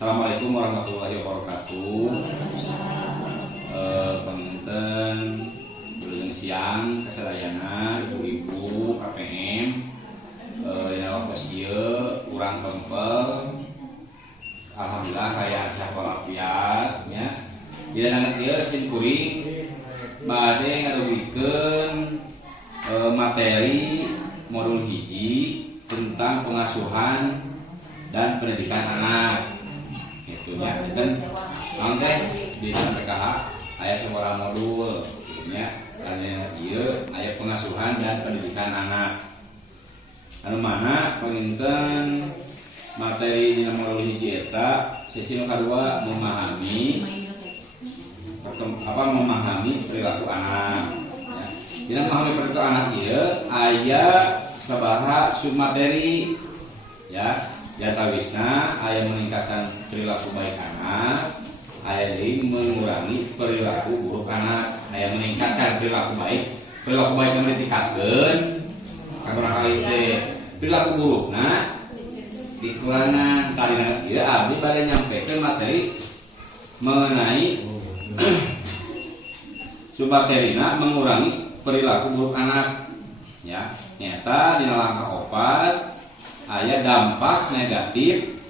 Assalamualaikum warahmatullahi wabarakatuh. Penginten belum siang kesadayana ibu-ibu KPM yang waktu ieu urang kempel. Alhamdulillah kaya sehat walafiat nya. Dina anak ieu sim kuring bade ngadugikeun materi modul hiji tentang pengasuhan dan pendidikan anak. Itunya kan teh di PKH aya sebuah modul itunya karena ieu aya pengasuhan dan pendidikan anak. Anu mana penginten materi dina modul hiji eta sesi nu kadua memahami perilaku anak. Dina memahami perilaku anak ieu aya sabaraha submateri ya. Jatawisna aya meningkatkan perilaku baik anak, aya deui mengurangi perilaku buruk anak. Aya meningkatkan perilaku baik yang ditingkatkeun kabarangkali teh perilaku burukna dikurangan. Kalina ieu abdi bade nyampekeun materi mengenai submaterina mengurangi perilaku buruk anak ya. Nyata dina langkah 4 aya dampak negatif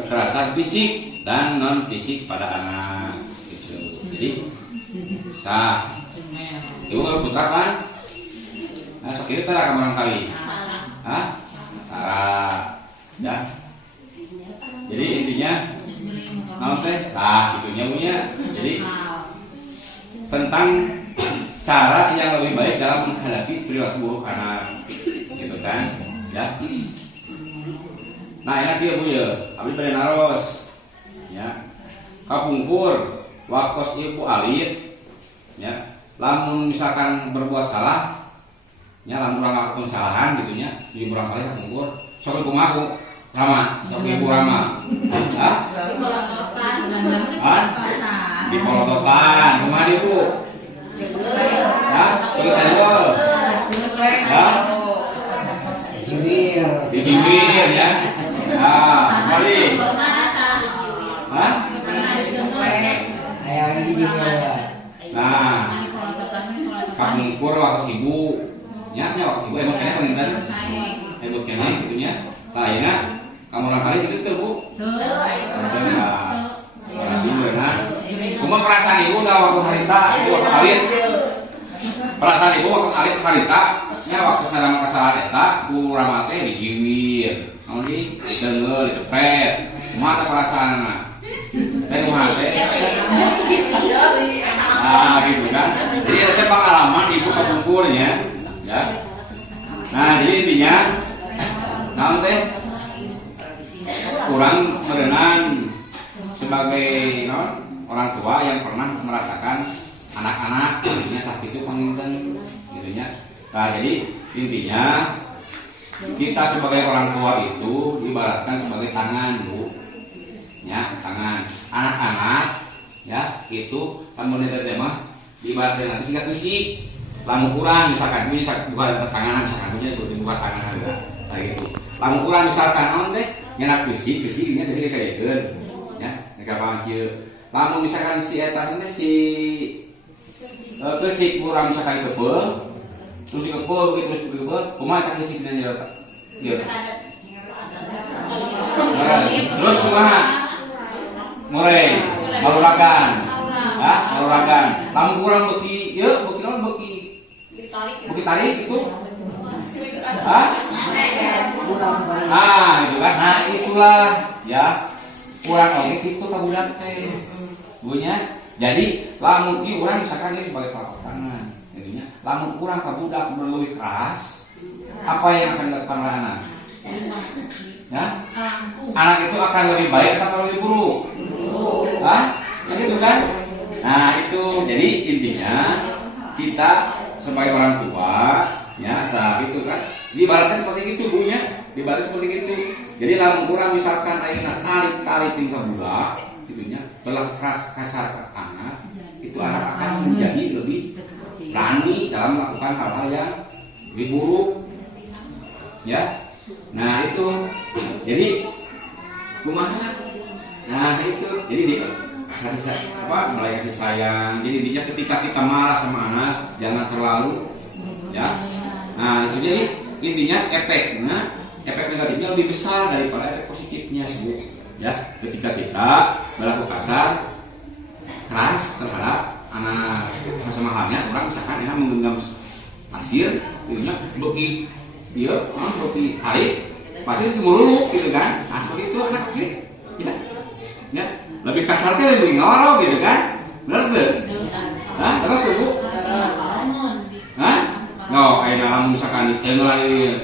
kekerasan fisik dan non fisik pada anak gitu. Jadi ibu baru putra kan? Nah sakit tara kamarang kali ya. Jadi intinya naon teh gitunya punya. Jadi tentang cara yang lebih baik dalam menghadapi perilaku buruk anak gitu kan ya. Nah enak dia bu ya, abdi pada naros, ya, kapungkur, waktos ieu ku alit, ya, lamun misalkan berbuat salah, ya, lamun urang ngelakuin kesalahan gitunya, di urang kali kapungkur, sok ibu ngaku, Rama, sok ibu Rama, di polototan, kumaha di bu, ya, ceritanya, ya, di bibir ya. Nah, kembali. Nah, kapungkur waktu ibu, nya waktu ibu emang kayaknya penginten, ibu kene gitunya. Tayana, kamu orang kali gitu tuh bu. Berarti benar. Cuma perasaan ibu dah waktu harita, ibu waktu alit. Perasaan ibu waktu alit harita, nya waktu sadar kesalahan eta, bu ramate digiwir. Namun didengar, dicepret, mata perasaanna. Kumaha teh? Nah, gitu kan. Jadi itu pengalaman ibu kapungkurnya, ya. Nah, jadi intinya naon teh kurang merenang sebagai orang tua yang pernah merasakan anak-anak intinya tak itu penginten gitunya. Nah, jadi intinya kita sebagai orang tua itu ibaratkan sebagai tangan bu, ya tangan. Anak-anak ya itu kan monitor tema ibaratkan nanti sikat fisik, lamun kurang misalkan ini buka tangan misalkan punya buka tangan ada, kayak gitu. Lamun kurang misalkan naon teh nyenak fisiknya teh dikayekeun, ya nggak kieu. Lamun misalkan si eta teh si fisik kurang misalkan kebel. Terus dikepel begitu kumaha tak fisiknya nyerot. Terus kumaha? Mulai maluragan. Maluragan. Lamun kurang beuki, beuki naon beuki? Beuki tarik itu. Gitu kan. Nah, itulah ya. Kurang oge kitu ka budak teh. Bunya. Jadi lamun ieu urang misalkan ieu sebagai telapak tangan. Lamun kurang ke budak berlebih keras, apa yang akan dilakukan oleh anak? Ya? Anak itu akan lebih baik atau lebih buruk? Gitu kan? Nah itu jadi intinya kita sebagai orang tua, ya, nah itu kan, dibaratnya seperti itu bunya, dibaratnya seperti itu. Jadi lamun kurang misalkan ayeuna tarik tingkah budak, gitunya, berlaku keras kasar ke anak, itu anak akan menjadi lebih berani dalam melakukan hal-hal yang lebih buruk, ya. Nah itu, jadi kumaha Nah itu, jadi dia mulai kasih sayang. Jadi intinya ketika kita marah sama anak, jangan terlalu, ya. Nah jadi intinya efek negatifnya lebih besar daripada efek positifnya, ya. Ketika kita berlaku kasar, keras terhadap anak, sama halnya orang misalkan ya menggenggam pasir, intinya beki dia, beki hari, pasir itu melulu, gitu kan. Nah seperti itu anak kecil, ya. Lebih kasar tuh lebih ngorok gitu kan, benar tuh? Hah? Terus bu? Hah? Nggak, kayak dalam misalkan mulai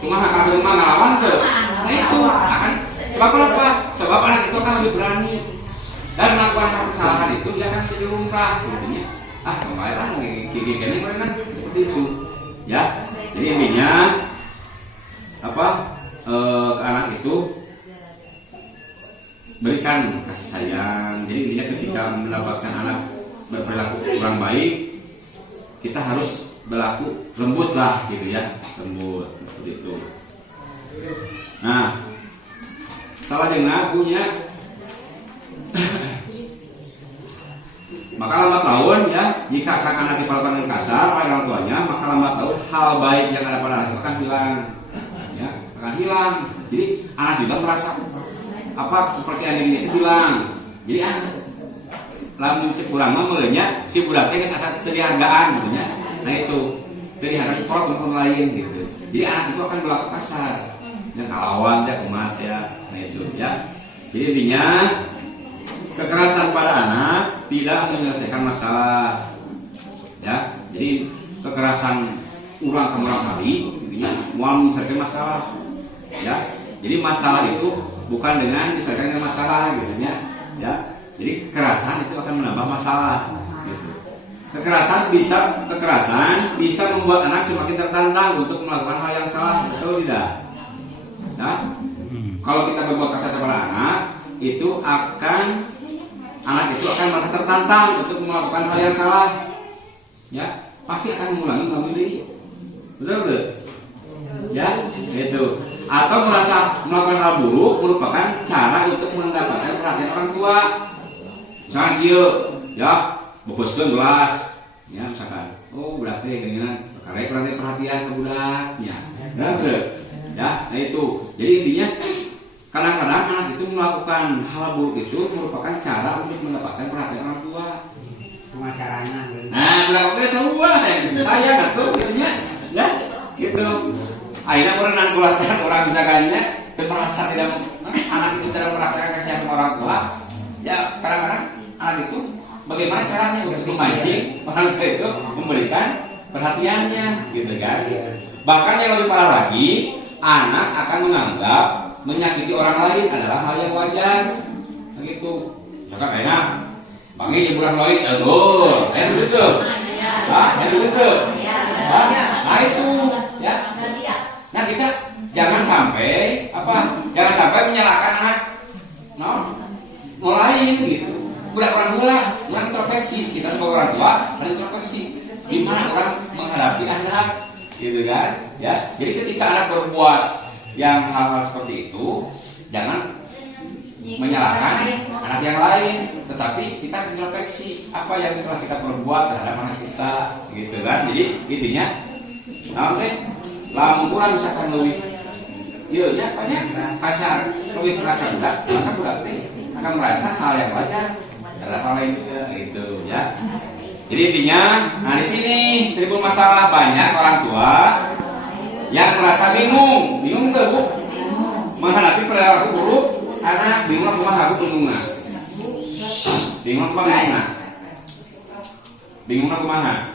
cuma akan ngelawan tuh. Nah itu akan sebab apa? Sebab anak itu akan lebih berani dan melakukan kesalahan itu dia akan jadi lumrah. Intinya, kemarin lah gini kan seperti itu, ya. Jadi intinya apa? Ke anak itu berikan kasih sayang. Jadi intinya ketika mendapatkan anak berperilaku kurang baik, kita harus berlaku lembut lah gitu ya, lembut seperti itu. Nah, salah dengar punya maka lambat laun ya, jika sang anak diperlakukan dengan kasar oleh orang tuanya, maka lambat laun hal baik yang ada pada anak itu akan hilang, ya, akan hilang. Jadi anak juga merasa seperti anehnya itu hilang. Jadi lamun cek urang mah mulanya si budak teh geus asa teu dihargaan gitu nya. Nah itu teu dihargaan kolot mun lain gitu. Jadi anak itu akan berlaku kasar. Yang kalawan ya kumat ya. Nah itu ya. Jadi intinya kekerasan pada anak tidak menyelesaikan masalah. Ya. Jadi kekerasan urang ke urang kali intinya moal menyelesaikan masalah. Ya. Jadi masalah itu bukan dengan diselesaikan dengan masalah gitu ya. Jadi kekerasan itu akan menambah masalah gitu. Kekerasan bisa membuat anak semakin tertantang untuk melakukan hal yang salah, betul tidak? Nah, kalau kita berbuat kasar kepada anak itu anak itu akan merasa tertantang untuk melakukan hal yang salah, ya, pasti akan mengulangi diri, betul? Ya, itu. Atau merasa melakukan hal buruk merupakan cara untuk mendapatkan perhatian orang tua. Misalkan dia, ya, boboskeun gelas, ya, misalkan, berarti dengan perhatian ke budaknya, betul? Ya, nah itu. Jadi intinya kadang-kadang anak itu melakukan hal buruk itu merupakan cara untuk mendapatkan perhatian orang tua. Pemacaranya. Nah, berarti semua yang saya gitu, ya, gitu. Akhirnya orang misalkannya merasa anak itu tidak merasakan kasih sama orang tua. Ya kadang-kadang anak itu bagaimana caranya untuk memancing orang tua itu memberikan perhatiannya, gitu kan? Bahkan yang lebih parah lagi, anak akan menganggap menyakiti orang lain adalah hal yang wajar, begitu. Misalkan kayaknya bangi di bulan loit, begitu, begitu. Nah itu, ya. Nah kita jangan sampai menyalahkan anak, lain gitu. Budak orang tua, orang introspeksi. Kita sebagai orang tua harus introspeksi. Gimana orang menghadapi anak, gitu kan? Ya. Jadi ketika anak berbuat yang hal-hal seperti itu, jangan menyalahkan anak yang lain, tetapi kita introspeksi apa yang telah kita perbuat terhadap anak kita, gitu kan? Jadi intinya, lamun kurang misalkan lebih, ya banyak kasar, lebih merasa budak, maka budak teh akan merasa hal yang wajar terhadap hal lain juga, gitu ya. Jadi intinya, nah di sini timbul masalah banyak orang tua yang merasa bingung tuh bu, menghadapi perilaku buruk anak, bingung kumaha bu, bingung kumaha,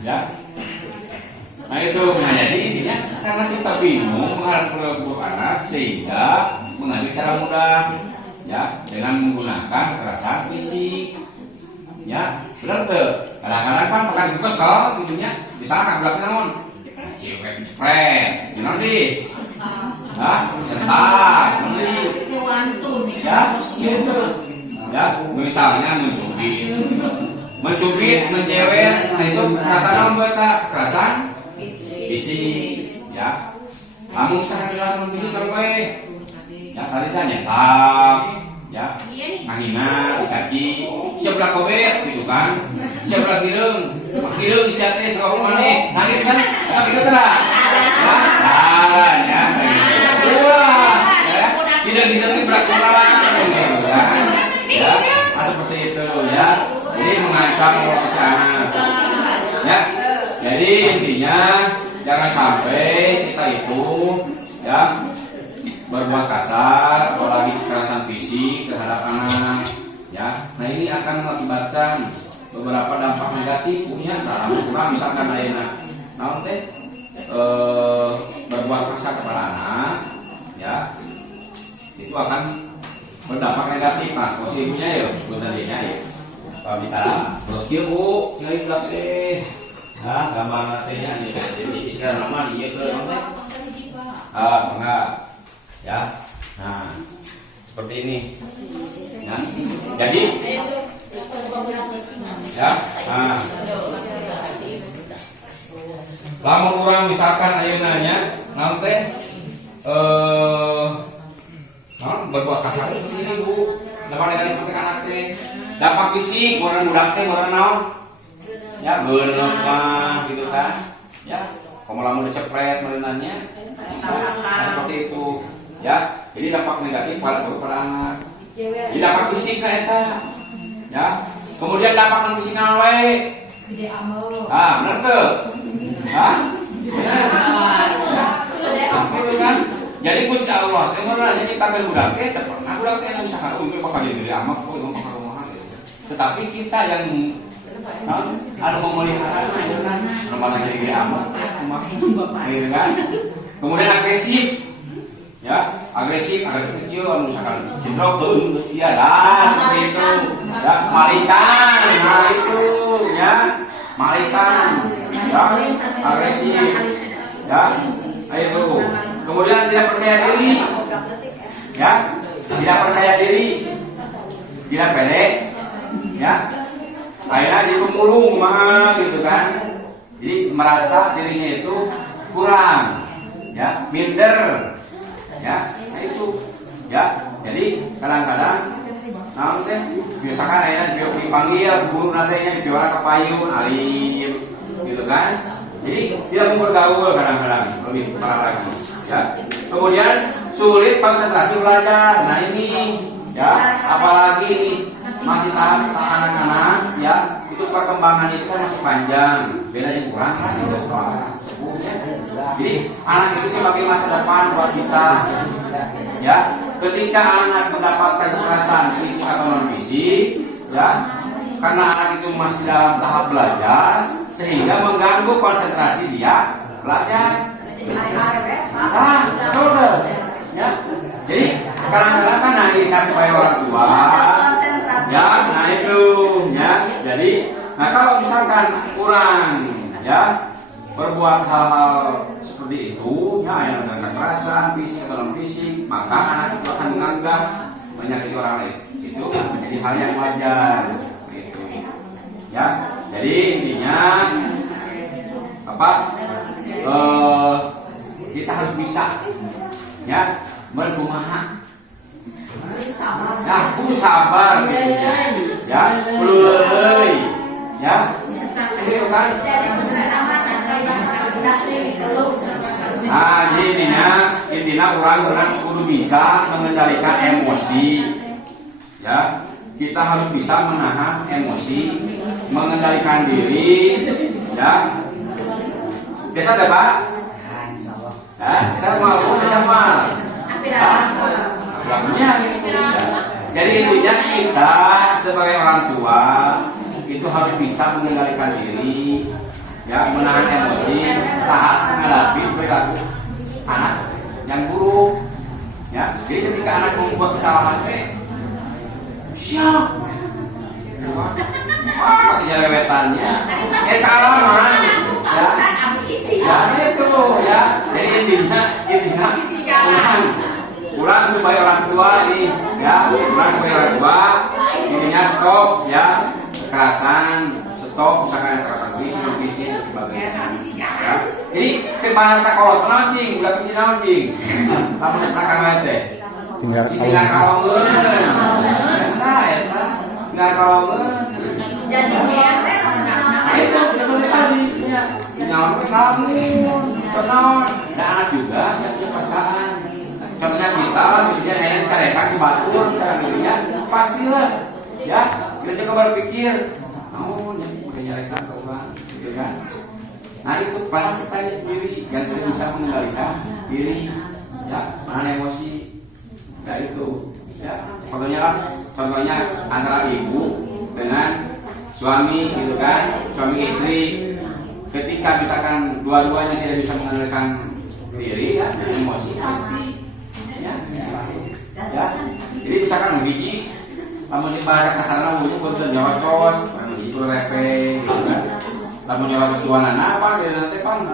ya. Nah itu, jadi intinya karena kita bingung menghadapi perilaku buruk anak sehingga mengambil cara mudah, ya, dengan menggunakan kekerasan fisik, ya, benar tuh. Kadang-kadang kan makan kesel, gitunya, misalkan budak namun, cepret, gimana di, setak, ya, gitu, ya, misalnya mencubit, menjewer, nah itu kekerasan membuat kekerasan fisik, ya. Kamu misalkan jelas fisik kan Ya tadi nyetak, ya, ngahina, dicaci, siap belah kobe, gitu kan? Siap belah hidung siatnya sekolah mana? Nangis kan? Sampai itu terang, ya, wah, ya, hidung ini berat kurang, gitu kan? Ya, seperti itu, ya. Jadi mengancam kepercayaan, ya. Jadi intinya jangan sampai kita itu, ya, berbuat kasar, apalagi kekerasan fisik terhadap anak, ya. Nah ini akan mengakibatkan beberapa dampak negatif punya dalam kurang misalkan lainnya, berbuat kasar kepada anak, ya, itu akan berdampak negatif. Mas posisinya ya, tadinya ya. Kalau kita terus dia bu, nyari belakang, gambar nantinya nih. Jadi sekarang nama dia ke nanti, enggak. Ya, nah seperti ini, ya. Jadi, ya, nah, lamun orang misalkan ayeunanya nanti berbuat kasar seperti ini bu, dampak negatif untuk anak teh, dampak fisik, orang budak teh, orang naon, ya bener mah gitu kan, ya, kamu lamun dicepret merenannya, seperti itu. Ya, jadi dampak negatif pada anak. Jadi dampak fisik na eta. Ya. Kemudian dampak non fisik na we. Benar tuh. Benar. Itu kan. Jadi Gusti Allah teh meureuh nyiptakeun budak teh teh pernah budak teh anu misalkan untuk bakal jadi amak kok itu bakal rumahan. Tetapi kita yang anu memelihara rumah jadi amak, kan? Kemudian agresif. Ya, agresif itu misalkan sindrom tuh sia seperti itu. Ya, malikan, nah itu ya, malikan, ya, agresif, ya, itu. Kemudian tidak percaya diri, ya, tidak percaya diri, tidak pede, ya, akhirnya di pemulung mah gitu kan. Jadi merasa dirinya itu kurang, ya, minder. Ya, nah itu, ya. Jadi kadang-kadang, nanti biasakan akhirnya dipanggil guru nantinya dijual ke payung, alim, gitu kan. Jadi tidak mau bergaul kadang-kadang lebih parah lagi, ya. Kemudian sulit konsentrasi belajar. Nah ini, ya, apalagi ini masih tahap anak-anak, ya, itu perkembangan itu kan masih panjang, bedanya kurang kan itu soalnya. Jadi anak itu sebagai masa depan buat kita, ya. Ketika anak mendapatkan kekerasan fisik atau non fisik, ya, karena anak itu masih dalam tahap belajar, sehingga mengganggu konsentrasi dia belajar. Betul, ya. Jadi kadang-kadang kan nangis supaya orang tua, ya, nah itu, ya. Jadi, nah kalau misalkan kurang, ya, berbuat hal-hal seperti itu, ya, yang dengan kekerasan fisik atau non fisik, maka anak itu akan menganggap menyakiti orang lain itu menjadi hal yang wajar, gitu. Ya, jadi intinya apa? Kita harus bisa, ya, berkumaha. Ya, kudu sabar, gitu, ya, uleuy, ya, itu kan. Nah, jadi intinya orang kudu bisa mengendalikan emosi. Ya, kita harus bisa menahan emosi, mengendalikan diri. Ya, biasa ada Pak? Ya, saya mau sama. Jadi intinya kita sebagai orang tua itu harus bisa mengendalikan diri, ya, menahan emosi saat menghadapi perilaku anak yang buruk, ya. Jadi ketika anak membuat kesalahan siap, pakai jarewetannya, kalaman, ya, ya itu, ya. Jadi intinya kurang supaya orang tua ini, ya, kurang supaya orang tua, intinya stop, ya, kekerasan. Stop, misalkan kekerasan fisik dan sebagainya. Ya. Jadi bahasa kolot nancing, budak bisa nancing. Lamun misalkan teh, tinggal tinggal kalongeun. Tinggal kalongeun. Jadi kere Itu seperti tadi ya. Nyawa kamu, senang, ada anak juga yang punya perasaan. Contohnya kita, dia yang carekan di batur, cara dirinya, pastilah, ya. Kita coba berpikir, yang pakai nyarekan ke orang, gitu kan? Nah itu para kita sendiri yang tidak bisa mengendalikan diri, ya, menahan emosi, nah itu, ya. Contohnya antara ibu dengan suami gitu kan, suami istri, ketika misalkan dua-duanya tidak bisa mengendalikan diri ya, emosi pasti ya. Jadi misalkan biji lamun bahasa kasarna mungkin betul nyocos, biji repe gitu kan. Lamun nyocos tuanana apa jadi nanti pan.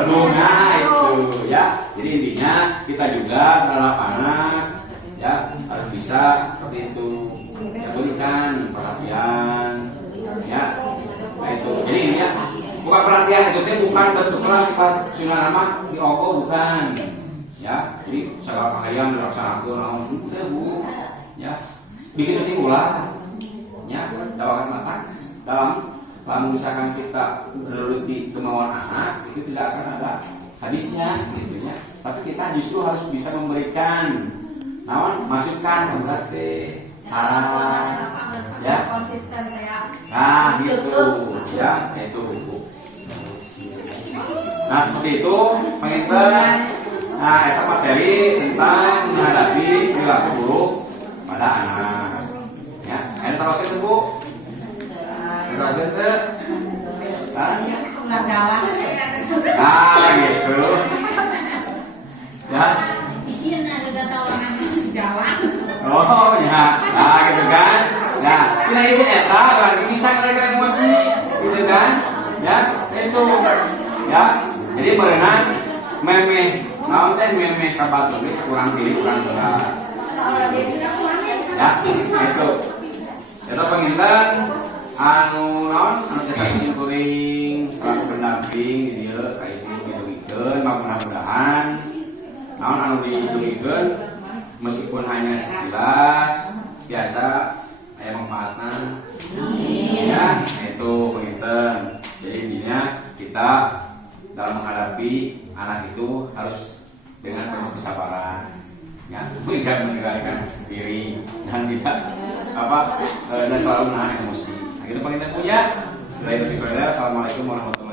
Aduh, nah itu ya. Jadi intinya kita juga terhadap anak ya harus bisa seperti itu. Berikan perhatian ya. Nah itu jadi ini ya bukan perhatian itu bukan bentuknya kita sunnah nama di ogo bukan ya. Jadi segala kehayaan dilaksanakan namun itu bu ya begitu timbullah ya dawakan mata dalam misalkan kita menuruti kemauan anak itu tidak akan ada hadisnya gitu ya. Tapi kita justru harus bisa memberikan nawan masukan berarti saran ya konsisten kayak nah gitu ya itu nah seperti itu penginten nah itu materi tentang menghadapi perilaku buruk pada anak ya ini terus itu bu terus itu nah gitu ya isinya ada tawaran Jawa. Oh ya, nah gitu kan. Nah, kita isi eta berarti bisa mereka emosi, gitu kan? Ya, itu. Ya, jadi berenang memeh, naon teh memeh ka batu ge kurang diri kurang berat. Ya, itu. Itu penginten anu naon anu teh kuring selaku pendamping di dieu ka ieu ngidungikeun mudah-mudahan naon anu didungikeun meskipun hanya sekilas biasa ada manfaatnya ya itu penginten. Jadi intinya kita dalam menghadapi anak itu harus dengan penuh kesabaran ya, tidak mengendalikan diri dan tidak dan selalu menahan emosi. Nah, itu penginten punya. Assalamualaikum warahmatullahi wabarakatuh.